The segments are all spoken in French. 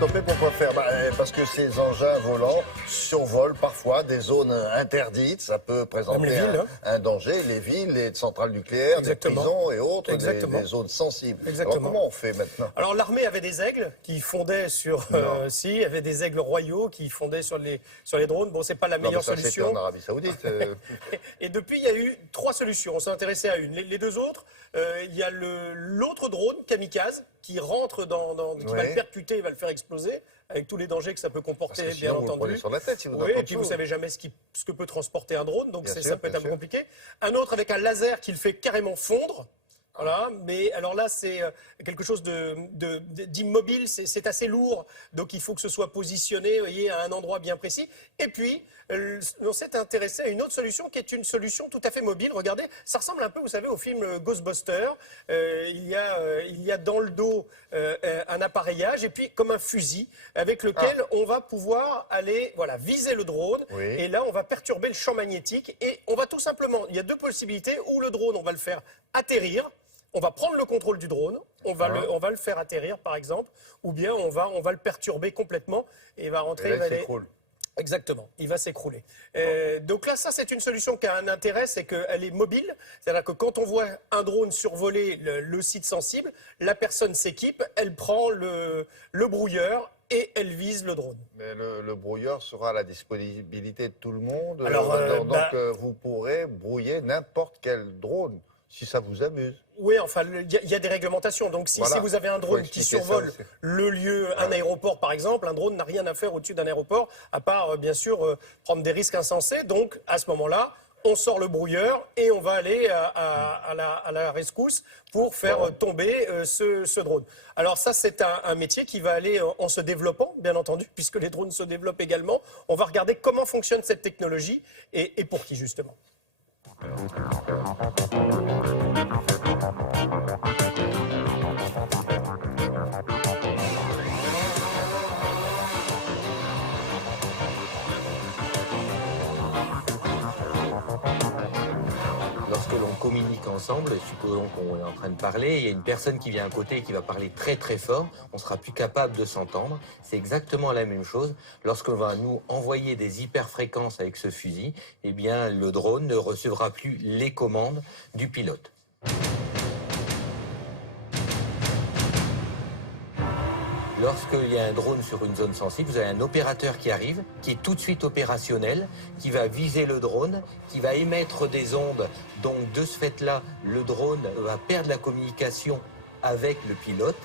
stopper, pourquoi faire? Parce que ces engins volants survolent parfois des zones interdites. Ça peut présenter villes, un danger. Les villes, les centrales nucléaires, Exactement. des prisons et autres, Exactement. des zones sensibles. Exactement. Alors comment on fait maintenant? Alors l'armée avait des aigles qui fondaient sur... si, il y avait des aigles royaux qui fondaient sur les drones. Bon, c'est pas la meilleure Ça, c'était solution. en Arabie Saoudite. Et depuis, il y a eu 3 solutions. On s'est intéressé à une. Les 2 autres, il y a l'autre drone, kamikaze, qui rentre qui va le percuter, il va le faire exploser, avec tous les dangers que ça peut comporter, Parce que bien sinon, vous le entendu. prenez sur la tête, si vous Oui, et puis vous savez jamais ce que peut transporter un drone, donc ça peut être un peu compliqué. Un autre avec un laser qui le fait carrément fondre. Voilà, mais alors là, c'est quelque chose d'immobile, c'est assez lourd, donc il faut que ce soit positionné, vous voyez, à un endroit bien précis. Et puis, on s'est intéressé à une autre solution qui est une solution tout à fait mobile. Regardez, ça ressemble un peu, vous savez, au film Ghostbusters. Il y a dans le dos un appareillage et puis comme un fusil avec lequel on va pouvoir aller viser le drone. Oui. Et là, on va perturber le champ magnétique et on va tout simplement, il y a 2 possibilités, ou le drone, on va le faire atterrir. On va prendre le contrôle du drone, on va le faire atterrir par exemple, ou bien on va le perturber complètement et il va rentrer. Et là, il s'écroule. Exactement, il va s'écrouler. Donc là, ça c'est une solution qui a un intérêt, c'est qu'elle est mobile. C'est-à-dire que quand on voit un drone survoler le site sensible, la personne s'équipe, elle prend le brouilleur et elle vise le drone. Mais le brouilleur sera à la disponibilité de tout le monde. Alors, donc vous pourrez brouiller n'importe quel drone, si ça vous amuse. Oui, enfin, il y a des réglementations. Donc, si vous avez un drone qui survole le lieu, un aéroport par exemple, un drone n'a rien à faire au-dessus d'un aéroport, à part, bien sûr, prendre des risques insensés. Donc, à ce moment-là, on sort le brouilleur et on va aller à la rescousse pour faire tomber ce drone. Alors ça, c'est un métier qui va aller en se développant, bien entendu, puisque les drones se développent également. On va regarder comment fonctionne cette technologie et pour qui, justement. Lorsque l'on communique ensemble, supposons qu'on est en train de parler, il y a une personne qui vient à côté et qui va parler très très fort, on sera plus capable de s'entendre. C'est exactement la même chose. Lorsqu'on va nous envoyer des hyperfréquences avec ce fusil, eh bien le drone ne recevra plus les commandes du pilote. Lorsqu'il y a un drone sur une zone sensible, vous avez un opérateur qui arrive, qui est tout de suite opérationnel, qui va viser le drone, qui va émettre des ondes. Donc de ce fait-là, le drone va perdre la communication avec le pilote.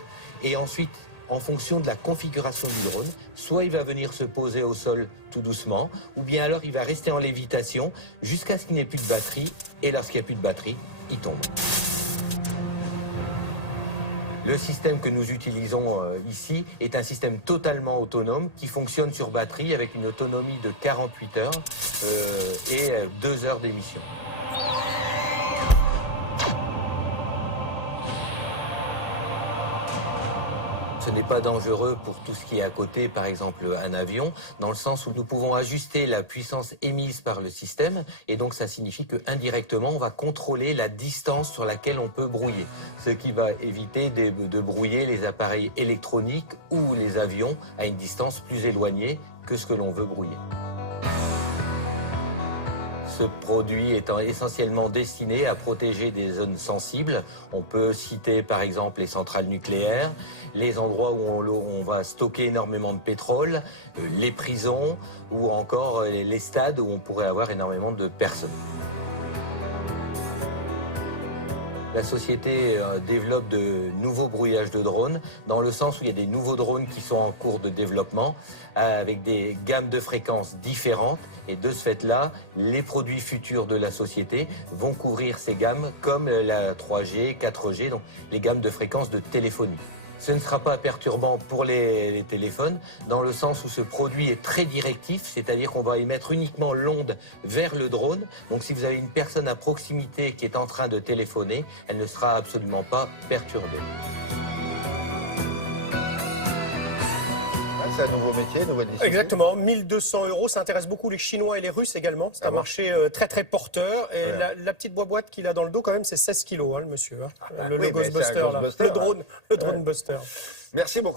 Et ensuite, en fonction de la configuration du drone, soit il va venir se poser au sol tout doucement, ou bien alors il va rester en lévitation jusqu'à ce qu'il n'ait plus de batterie. Et lorsqu'il n'y a plus de batterie, il tombe. Le système que nous utilisons ici est un système totalement autonome qui fonctionne sur batterie avec une autonomie de 48 heures et 2 heures d'émission. Ce n'est pas dangereux pour tout ce qui est à côté, par exemple un avion, dans le sens où nous pouvons ajuster la puissance émise par le système, et donc ça signifie qu'indirectement, on va contrôler la distance sur laquelle on peut brouiller, ce qui va éviter de brouiller les appareils électroniques ou les avions à une distance plus éloignée que ce que l'on veut brouiller. Ce produit étant essentiellement destiné à protéger des zones sensibles. On peut citer par exemple les centrales nucléaires, les endroits où on va stocker énormément de pétrole, les prisons ou encore les stades où on pourrait avoir énormément de personnes. La société développe de nouveaux brouillages de drones, dans le sens où il y a des nouveaux drones qui sont en cours de développement, avec des gammes de fréquences différentes. Et de ce fait-là, les produits futurs de la société vont couvrir ces gammes, comme la 3G, 4G, donc les gammes de fréquences de téléphonie. Ce ne sera pas perturbant pour les téléphones, dans le sens où ce produit est très directif, c'est-à-dire qu'on va émettre uniquement l'onde vers le drone. Donc si vous avez une personne à proximité qui est en train de téléphoner, elle ne sera absolument pas perturbée. C'est un nouveau métier, nouvelle discipline. Exactement, 1 200 €, ça intéresse beaucoup les Chinois et les Russes également. C'est un marché très très porteur. Et la petite boîte qu'il a dans le dos, quand même, c'est 16 kilos, hein, le monsieur. Hein. Le Ghostbuster, là. Le drone Buster. Merci beaucoup.